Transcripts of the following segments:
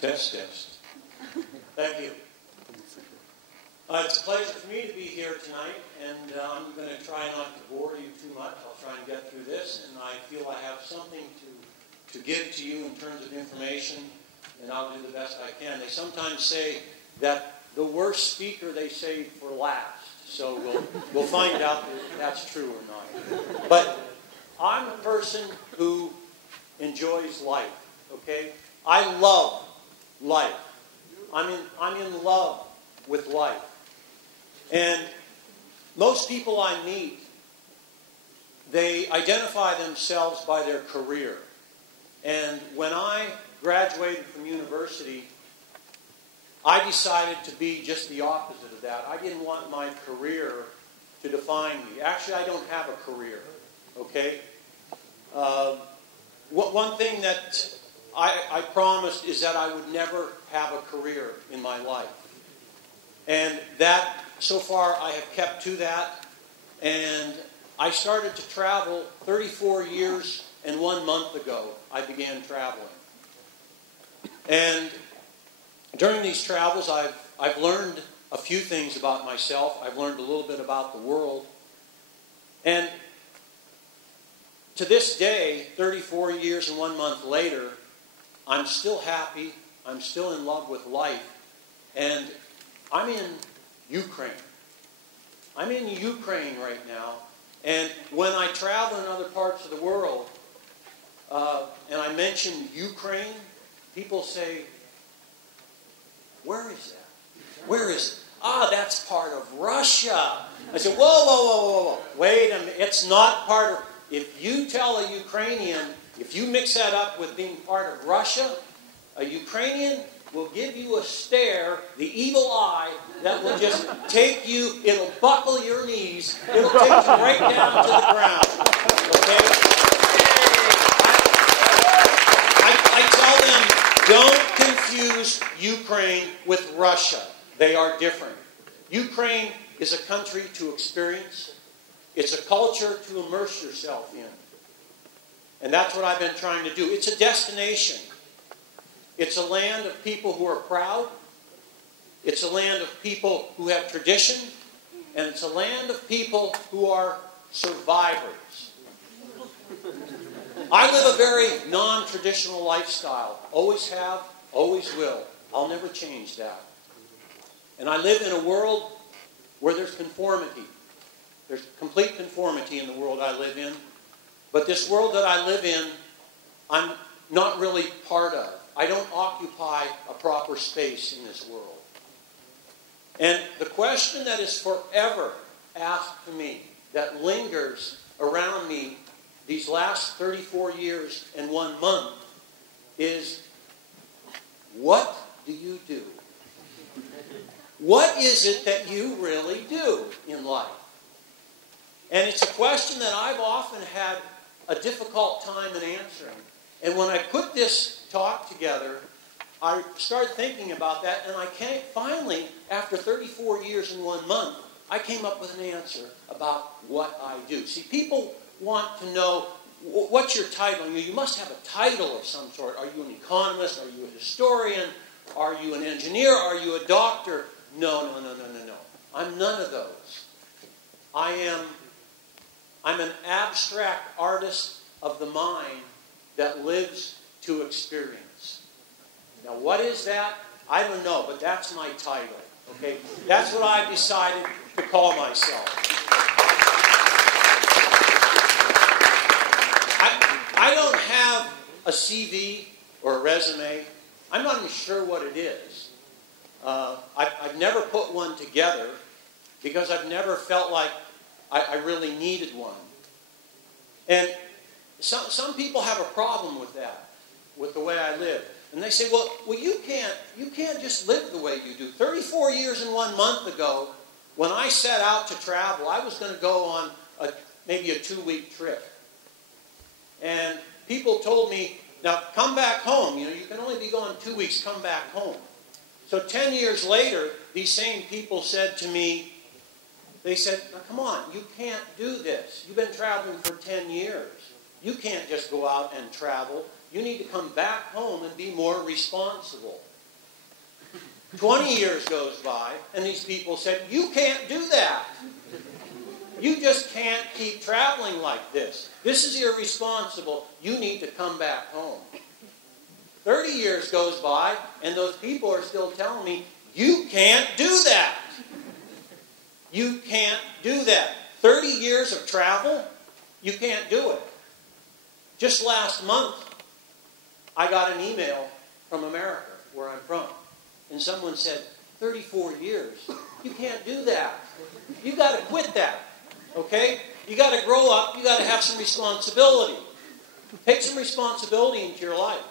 Test, test. Thank you. It's a pleasure for me to be here tonight, and I'm going to try not to bore you too much. I'll try and get through this, and I feel I have something to give to you in terms of information, and I'll do the best I can. They sometimes say that the worst speaker they save for last, so we'll find out if that's true or not. But I'm a person who enjoys life, okay? I love life. I'm in love with life. And most people I meet, they identify themselves by their career. And when I graduated from university, I decided to be just the opposite of that. I didn't want my career to define me. Actually, I don't have a career, okay? One thing that I promised is that I would never have a career in my life. And that, so far, I have kept to that. And I started to travel 34 years and 1 month ago. I began traveling. And during these travels, I've learned a few things about myself. I've learned a little bit about the world. And to this day, 34 years and 1 month later, I'm still happy. I'm still in love with life. And I'm in Ukraine. I'm in Ukraine right now. And when I travel in other parts of the world, and I mention Ukraine, people say, where is that? Where is it? Ah, that's part of Russia. I said, whoa, whoa, whoa, whoa, whoa. Wait a minute. It's not part of... If you tell a Ukrainian, if you mix that up with being part of Russia, a Ukrainian will give you a stare, the evil eye, that will just take you, it'll buckle your knees, it'll take you right down to the ground. Okay? I tell them, don't confuse Ukraine with Russia. They are different. Ukraine is a country to experience. It's a culture to immerse yourself in. And that's what I've been trying to do. It's a destination. It's a land of people who are proud. It's a land of people who have tradition. And it's a land of people who are survivors. I live a very non-traditional lifestyle. Always have, always will. I'll never change that. And I live in a world where there's conformity. There's complete conformity in the world I live in. But this world that I live in, I'm not really part of. I don't occupy a proper space in this world. And the question that is forever asked to me, that lingers around me these last 34 years and 1 month, is, what do you do? What is it that you really do in life? And it's a question that I've often had a difficult time in answering. And when I put this talk together, I started thinking about that, and finally, after 34 years and 1 month, I came up with an answer about what I do. See, people want to know, what's your title? You must have a title of some sort. Are you an economist? Are you a historian? Are you an engineer? Are you a doctor? No. I'm none of those. I'm an abstract artist of the mind that lives to experience. Now, what is that? I don't know, but that's my title. Okay? That's what I've decided to call myself. I don't have a CV or a resume. I'm not even sure what it is. I've never put one together because I've never felt like I really needed one. And some people have a problem with that, with the way I live. And they say, well, you can't just live the way you do. 34 years and 1 month ago, when I set out to travel, I was going to go on maybe a 2-week trip. And people told me, now come back home. You can only be gone 2 weeks, come back home. So 10 years later, these same people said to me, they said, now come on, you can't do this. You've been traveling for 10 years. You can't just go out and travel. You need to come back home and be more responsible. 20 years goes by, and these people said, you can't do that. You just can't keep traveling like this. This is irresponsible. You need to come back home. 30 years goes by, and those people are still telling me, you can't do that. You can't do that. 30 years of travel, you can't do it. Just last month, I got an email from America, where I'm from. And someone said, 34 years, you can't do that. You got to quit that. Okay? You got to grow up. You got to have some responsibility. Take some responsibility into your life.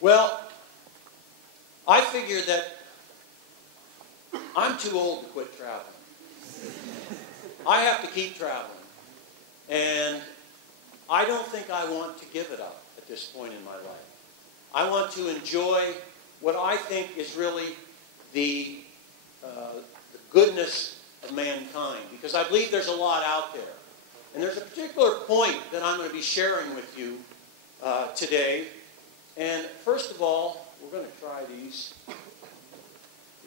Well, I figured that I'm too old to quit traveling. I have to keep traveling. And I don't think I want to give it up at this point in my life. I want to enjoy what I think is really the goodness of mankind, because I believe there's a lot out there. And there's a particular point that I'm going to be sharing with you today. And first of all, we're going to try these.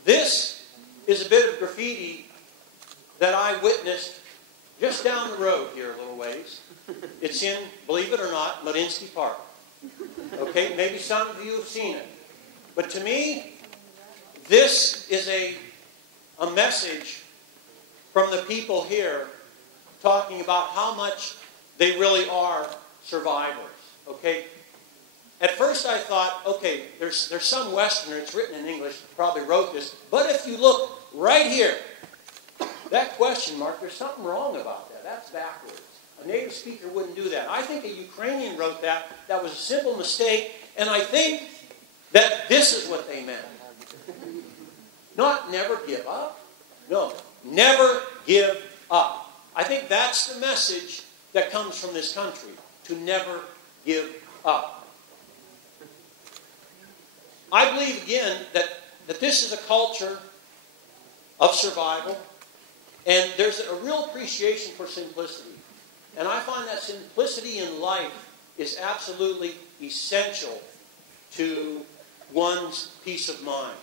This is a bit of graffiti that I witnessed just down the road here a little ways. It's in, believe it or not, Mariinsky Park. Okay, maybe some of you have seen it. But to me, this is a message from the people here talking about how much they really are survivors. Okay? At first I thought, okay, there's some Westerner, it's written in English, probably wrote this, but if you look right here, that question mark, there's something wrong about that. That's backwards. A native speaker wouldn't do that. I think a Ukrainian wrote that. That was a simple mistake, and I think that this is what they meant. Not never give up. No, never give up. I think that's the message that comes from this country, to never give up. I believe, again, that this is a culture of survival, and there's a real appreciation for simplicity. And I find that simplicity in life is absolutely essential to one's peace of mind.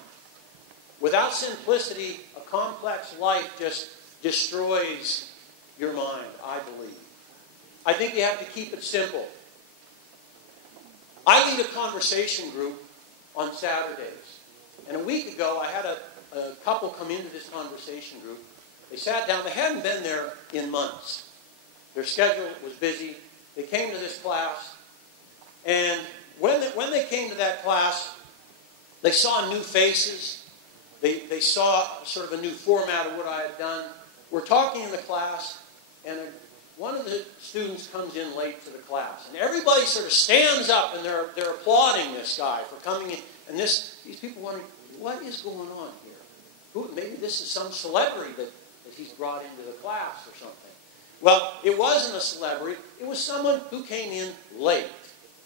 Without simplicity, a complex life just destroys your mind, I believe. I think you have to keep it simple. I lead a conversation group on Saturdays. And a week ago, I had a couple come into this conversation group. They sat down. They hadn't been there in months. Their schedule was busy. They came to this class. And when they came to that class, they saw new faces. They saw sort of a new format of what I had done. We're talking in the class, and one of the students comes in late to the class. And everybody sort of stands up, and they're applauding this guy for coming in. And these people wondering, what is going on here? Maybe this is some celebrity that he's brought into the class or something. Well, it wasn't a celebrity. It was someone who came in late.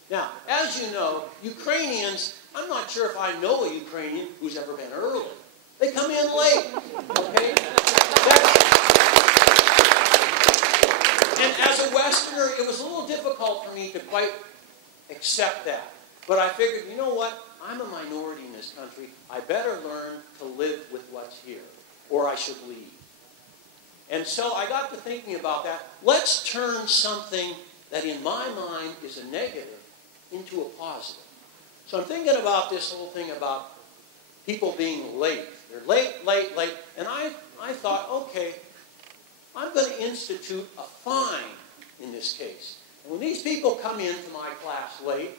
Now, as you know, Ukrainians, I'm not sure if I know a Ukrainian who's ever been early. They come in late. Okay? And as a Westerner, it was a little difficult for me to quite accept that. But I figured, you know what? I'm a minority in this country. I better learn to live with what's here, or I should leave. And so I got to thinking about that. Let's turn something that in my mind is a negative into a positive. So I'm thinking about this whole thing about people being late. They're late. And I thought, okay, I'm going to institute a fine in this case. And when these people come into my class late,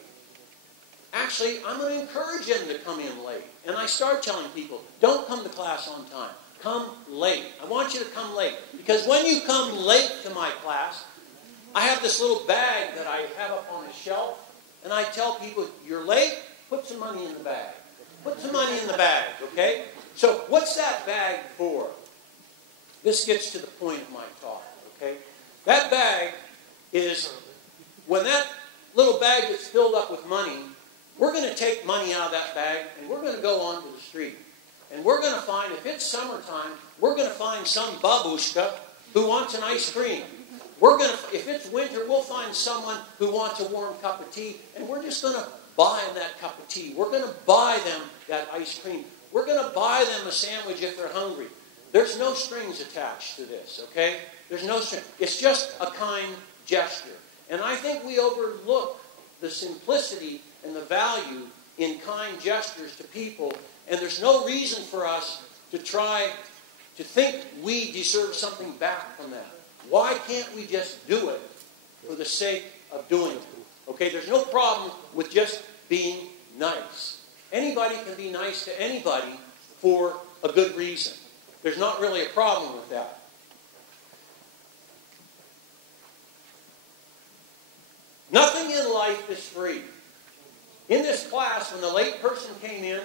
actually, I'm going to encourage them to come in late. And I start telling people, don't come to class on time. Come late. I want you to come late. Because when you come late to my class, I have this little bag that I have up on a shelf. And I tell people, you're late, put some money in the bag. Put some money in the bag, okay? So what's that bag for? This gets to the point of my talk, okay? That bag is, when that little bag gets filled up with money, we're going to take money out of that bag and we're going to go onto the street. And we're going to find, if it's summertime, we're going to find some babushka who wants an ice cream. if it's winter, we'll find someone who wants a warm cup of tea, and we're just going to buy them that cup of tea. We're going to buy them that ice cream. We're going to buy them a sandwich if they're hungry. There's no strings attached to this, okay? There's no string. It's just a kind gesture. And I think we overlook the simplicity and the value in kind gestures to people, and there's no reason for us to try to think we deserve something back from that. Why can't we just do it for the sake of doing it? Okay, there's no problem with just being nice. Anybody can be nice to anybody for a good reason. There's not really a problem with that. Nothing in life is free. In this class, when the late person came in,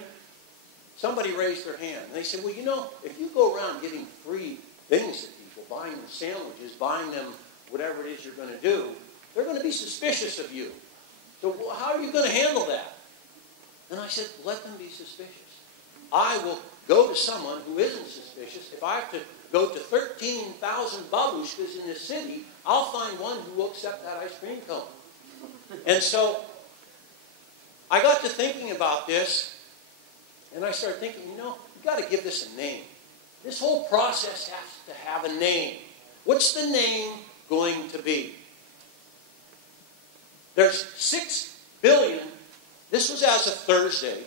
somebody raised their hand. And they said, well, you know, if you go around giving free things to people, buying them sandwiches, buying them whatever it is you're going to do, they're going to be suspicious of you. So how are you going to handle that? And I said, let them be suspicious. I will go to someone who isn't suspicious. If I have to go to 13,000 babushkas in this city, I'll find one who will accept that ice cream cone. And so I got to thinking about this, and I started thinking, you know, you've got to give this a name. This whole process has to have a name. What's the name going to be? There's 6 billion. This was as of Thursday.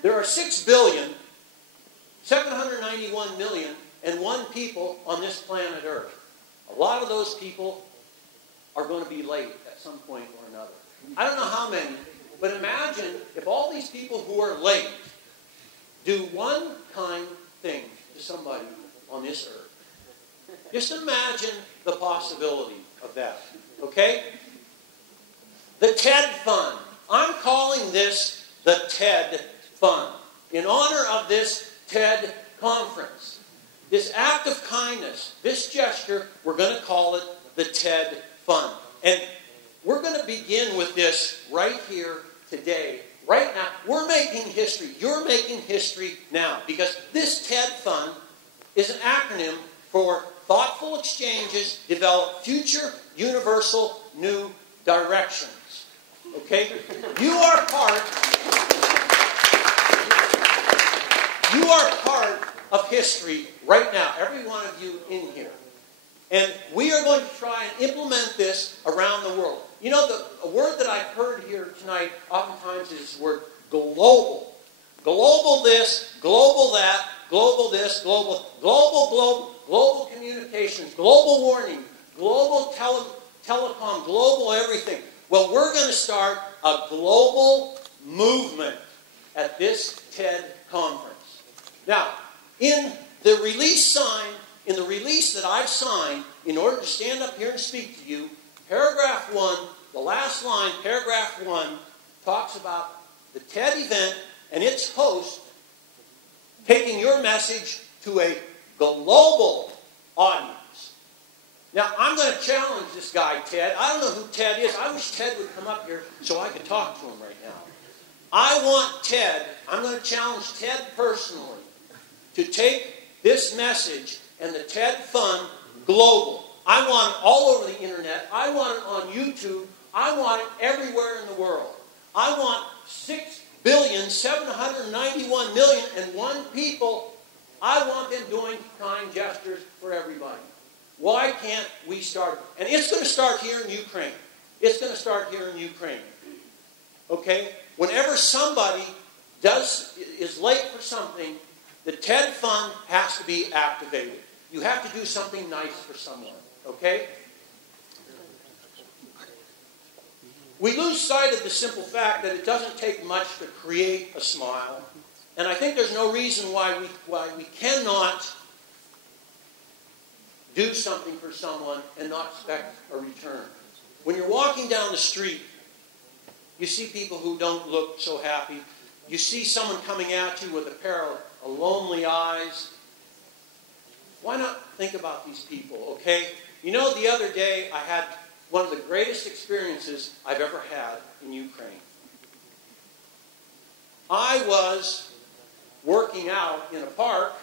There are 6,791,000,001 people on this planet Earth. A lot of those people are going to be late at some point or another. I don't know how many, but imagine if all these people who are late do one kind thing to somebody on this earth. Just imagine the possibility of that. Okay? The TED Fund. I'm calling this the TED Fund in honor of this TED conference. This act of kindness, this gesture, we're going to call it the TED Fund. And we're going to begin with this right here today. Right now, we're making history. You're making history now. Because this TED Fund is an acronym for Thoughtful Exchanges Develop Future Universal New Directions. Okay? You are part of history right now. Every one of you in here. And we are going to try and implement this around the world. You know, a word that I've heard here tonight oftentimes is the word global. Global this, global that, global this, global communications, global warning, global telecom, global everything. Well, we're going to start a global movement at this TED conference. Now, in the release that I've signed, in order to stand up here and speak to you, paragraph 1, the last line, paragraph 1, talks about the TED event and its host taking your message to a global audience. Now, I'm going to challenge this guy, Ted. I don't know who Ted is. I wish Ted would come up here so I could talk to him right now. I want Ted, I'm going to challenge Ted personally to take this message and the TED Fund global. I want it all over the internet. I want it on YouTube. I want it everywhere in the world. I want 6,791,000,001 people. I want them doing kind gestures for everybody. Why can't we start? And it's going to start here in Ukraine. It's going to start here in Ukraine. Okay? Whenever somebody is late for something, the TED Fund has to be activated. You have to do something nice for someone. Okay? We lose sight of the simple fact that it doesn't take much to create a smile. And I think there's no reason why we cannot do something for someone and not expect a return. When you're walking down the street, you see people who don't look so happy. You see someone coming at you with a pair of lonely eyes. Why not think about these people, okay? You know, the other day I had one of the greatest experiences I've ever had in Ukraine. I was working out in a park,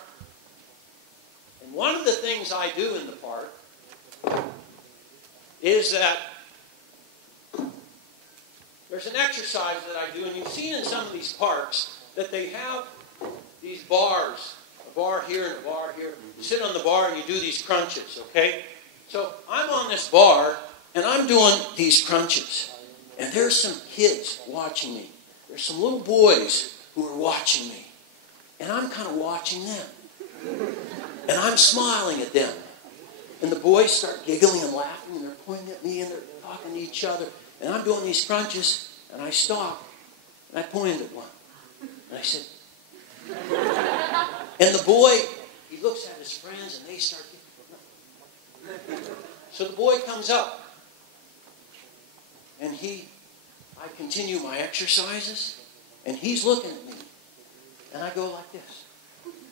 and one of the things I do in the park is that there's an exercise that I do, and you've seen in some of these parks that they have these bars, a bar here and a bar here. You sit on the bar and you do these crunches, okay? So I'm on this bar, and I'm doing these crunches. And there's some kids watching me. There's some little boys who are watching me. And I'm kind of watching them. And I'm smiling at them. And the boys start giggling and laughing, and they're pointing at me, and they're talking to each other. And I'm doing these crunches, and I stop, and I pointed at one. And I said, and the boy, he looks at his friends, and they start giggling. So the boy comes up, and I continue my exercises, and he's looking at me. And I go like this.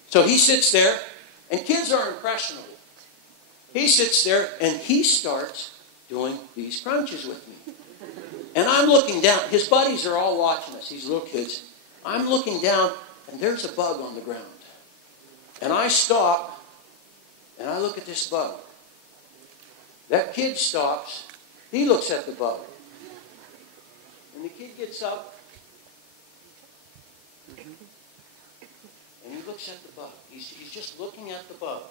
So he sits there, and kids are impressionable. He sits there, and he starts doing these crunches with me. And I'm looking down. His buddies are all watching us, these little kids. I'm looking down, and there's a bug on the ground. And I stop, and I look at this bug. That kid stops. He looks at the bug. And the kid gets up, and he looks at the bug. He's just looking at the bug.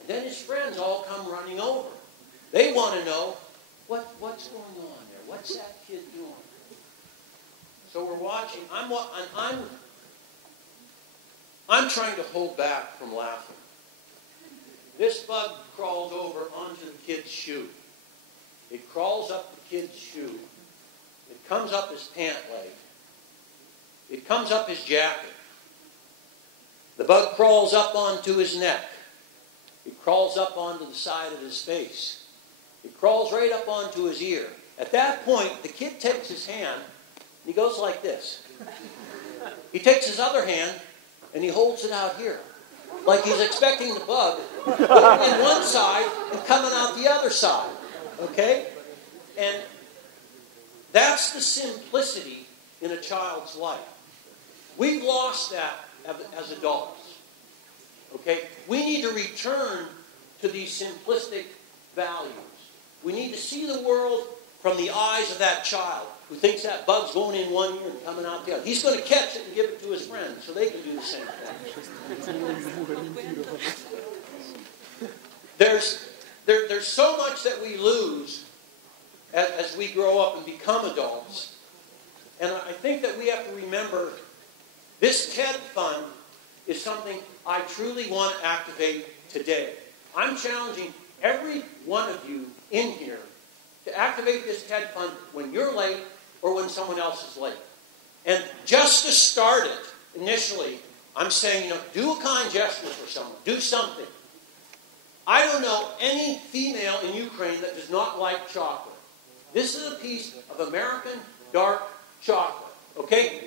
And then his friends all come running over. They want to know, what's going on there? What's that kid doing? So we're watching. I'm trying to hold back from laughing. This bug crawls over onto the kid's shoe. It crawls up the kid's shoe. It comes up his pant leg. It comes up his jacket. The bug crawls up onto his neck. It crawls up onto the side of his face. It crawls right up onto his ear. At that point, the kid takes his hand, and he goes like this. He takes his other hand, and he holds it out here. Like he's expecting the bug going in one side and coming out the other side. Okay? And that's the simplicity in a child's life. We've lost that as adults. Okay? We need to return to these simplistic values. We need to see the world from the eyes of that child who thinks that bug's going in one ear and coming out the other. He's going to catch it and give it to his friends so they can do the same thing. There's so much that we lose as we grow up and become adults. And I think that we have to remember this TED Fund is something I truly want to activate today. I'm challenging every one of you in here to activate this TED Fund when you're late or when someone else is late. And just to start it, initially, I'm saying, do a kind gesture for someone. Do something. I don't know any female in Ukraine that does not like chocolate. This is a piece of American dark chocolate. Okay?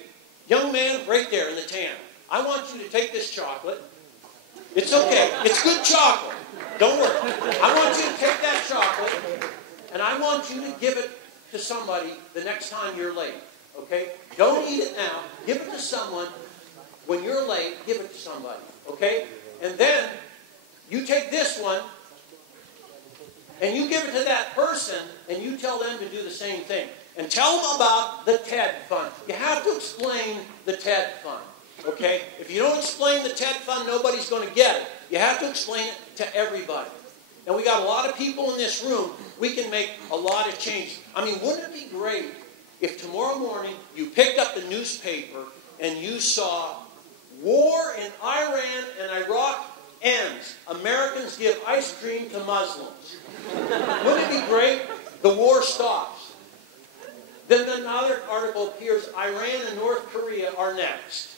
Young man, right there in the tan. I want you to take this chocolate. It's okay. It's good chocolate. Don't worry. I want you to take that chocolate, and I want you to give it to somebody the next time you're late. Okay? Don't eat it now. Give it to someone. When you're late, give it to somebody. Okay? And then you take this one, and you give it to that person, and you tell them to do the same thing. And tell them about the TED Fund. You have to explain the TED Fund. Okay? If you don't explain the TED Fund, nobody's going to get it. You have to explain it to everybody. And we got a lot of people in this room. We can make a lot of change. I mean, wouldn't it be great if tomorrow morning you picked up the newspaper and you saw war in Iran and Iraq ends. Americans give ice cream to Muslims. Wouldn't it be great? The war stops. Then another article appears, Iran and North Korea are next.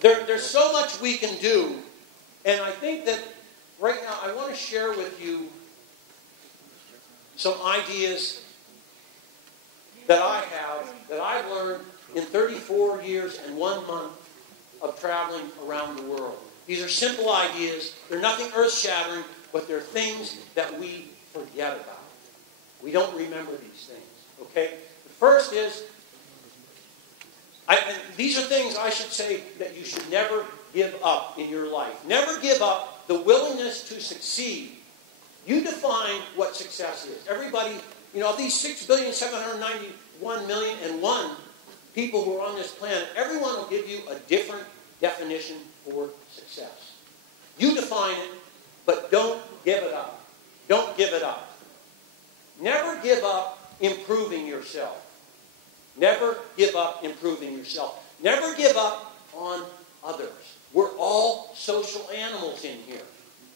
There's so much we can do. And I think that right now I want to share with you some ideas that I have, that I've learned in 34 years and 1 month of traveling around the world. These are simple ideas. They're nothing earth-shattering, but they're things that we forget about. We don't remember these things. Okay? The first is, and these are things I should say that you should never give up in your life. Never give up the willingness to succeed You define what success is. Everybody, of these 6,791,000,001 people who are on this planet, everyone will give you a different definition for success. You define it, but don't give it up. Don't give it up. Never give up improving yourself. Never give up improving yourself. Never give up on others. We're all social animals in here.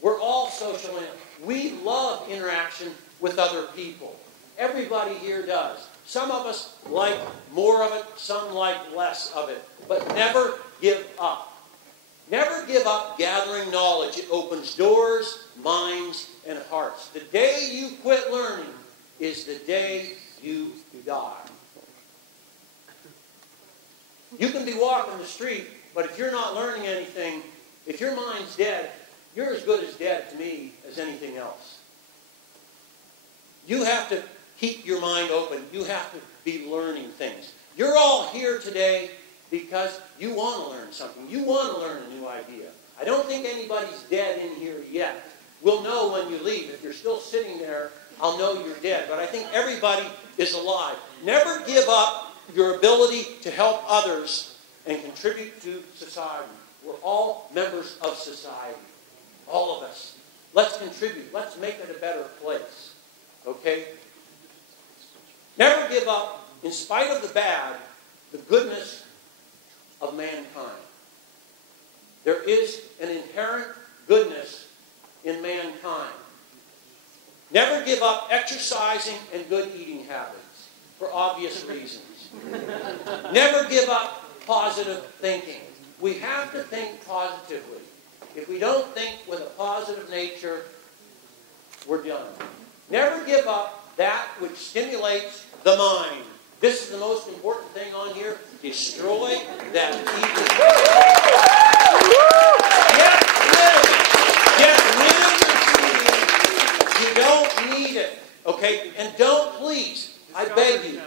We're all social animals. We love interaction with other people. Everybody here does. Some of us like more of it, some like less of it. But never give up. Never give up gathering knowledge. It opens doors, minds, and hearts. The day you quit learning is the day you die. You can be walking the street, but if you're not learning anything, if your mind's dead, you're as good as dead to me as anything else. You have to keep your mind open. You have to be learning things. You're all here today because you want to learn something. You want to learn a new idea. I don't think anybody's dead in here yet. We'll know when you leave. If you're still sitting there, I'll know you're dead. But I think everybody is alive. Never give up your ability to help others and contribute to society. We're all members of society. All of us. Let's contribute. Let's make it a better place. Okay? Never give up, in spite of the bad, the goodness of mankind. There is an inherent goodness in mankind. Never give up exercising and good eating habits, for obvious reasons. Never give up positive thinking. We have to think positively. If we don't think with a positive nature, we're done. Never give up that which stimulates the mind. This is the most important thing on here. Destroy that evil. Get rid of it. You don't need it. Okay? And don't, please, I beg you,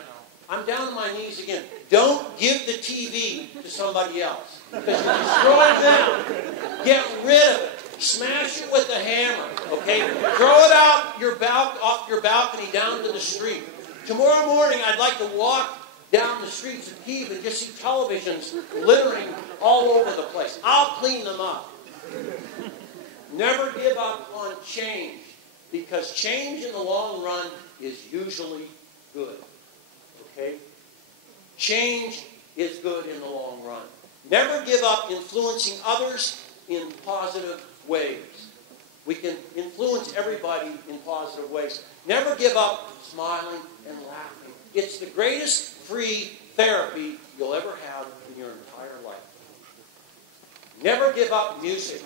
I'm down on my knees again. Don't give the TV to somebody else. Because you destroy them. Get rid of it. Smash it with a hammer. Okay? Throw it out off your balcony down to the street. Tomorrow morning, I'd like to walk down the streets of Kyiv and just see televisions littering all over the place. I'll clean them up. Never give up on change, because change in the long run is usually good. Okay? Change is good in the long run. Never give up influencing others in positive ways. We can influence everybody in positive ways. Never give up smiling and laughing. It's the greatest free therapy you'll ever have in your entire life. Never give up music,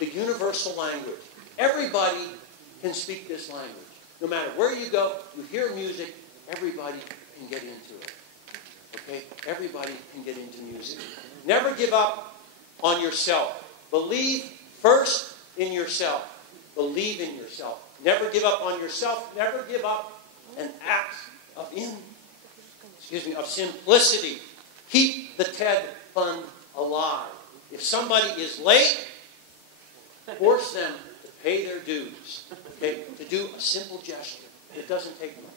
the universal language. Everybody can speak this language. No matter where you go, you hear music, everybody can get into it. Okay? Everybody can get into music. Never give up on yourself. Believe first in yourself. Believe in yourself. Never give up on yourself. Never give up an act of simplicity. Keep the TED Fund alive. If somebody is late, force them to pay their dues. Okay? To do a simple gesture. It doesn't take much.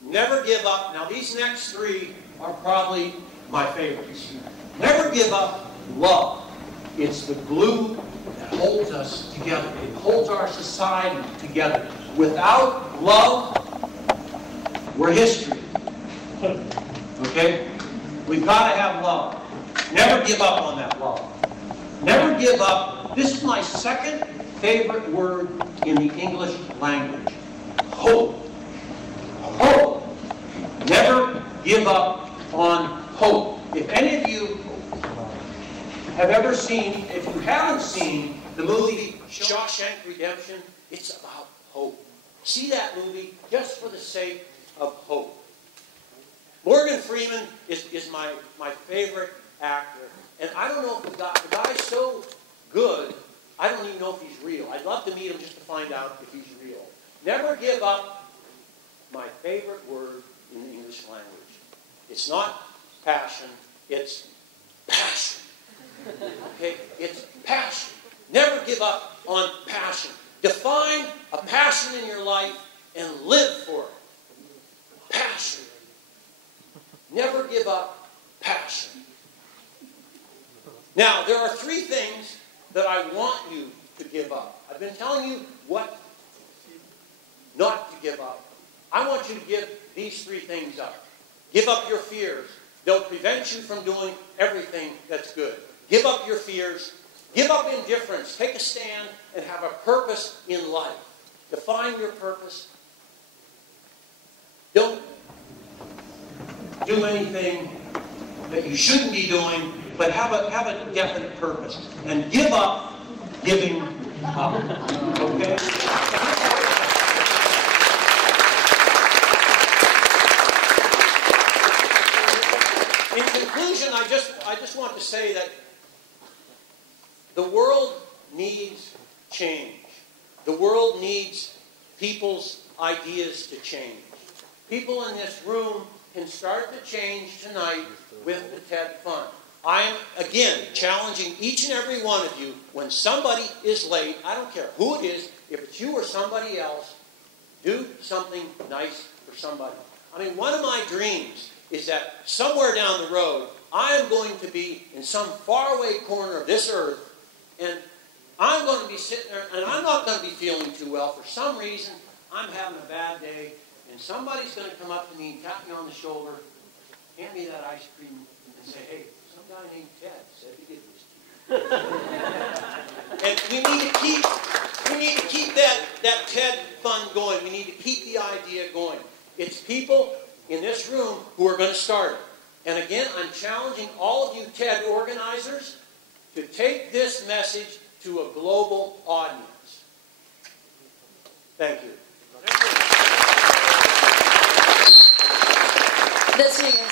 Never give up. Now these next three are probably my favorites. Never give up love. It's the glue that holds us together. It holds our society together. Without love, we're history. Okay? We've got to have love. Never give up on that love. Never give up. This is my second favorite word in the English language. Hope. Hope. Never give up on hope. If any of you have ever seen, if you haven't seen the movie Shawshank Redemption, it's about hope. See that movie just for the sake of hope. Morgan Freeman is my favorite actor. And I don't know if the guy's so good, I don't even know if he's real. I'd love to meet him just to find out if he's real. Never give up, my favorite word in the English language. It's not passion, it's passion. Okay? It's passion. Never give up on passion. Define a passion in your life and live for it. Passion. Never give up passion. Now, there are 3 things that I want you to give up. I've been telling you what not to give up. I want you to give these 3 things up. Give up your fears. They'll prevent you from doing everything that's good. Give up your fears. Give up indifference. Take a stand and have a purpose in life. Define your purpose. Don't do anything that you shouldn't be doing, but have a definite purpose. And give up giving up. Okay? In conclusion, I just want to say that the world needs change. The world needs people's ideas to change. People in this room can start to change tonight with the TED Fund. I am, again, challenging each and every one of you, when somebody is late, I don't care who it is, if it's you or somebody else, do something nice for somebody. I mean, one of my dreams is that somewhere down the road, I am going to be in some faraway corner of this earth, and I'm going to be sitting there, and I'm not going to be feeling too well. For some reason, I'm having a bad day, and somebody's going to come up to me and tap me on the shoulder, hand me that ice cream, and say, hey, some guy named Ted said he did this to you. And we need to keep that TED Fund going. We need to keep the idea going. It's people in this room who are going to start it. And again, I'm challenging all of you TED organizers to take this message to a global audience. Thank you. До свидания.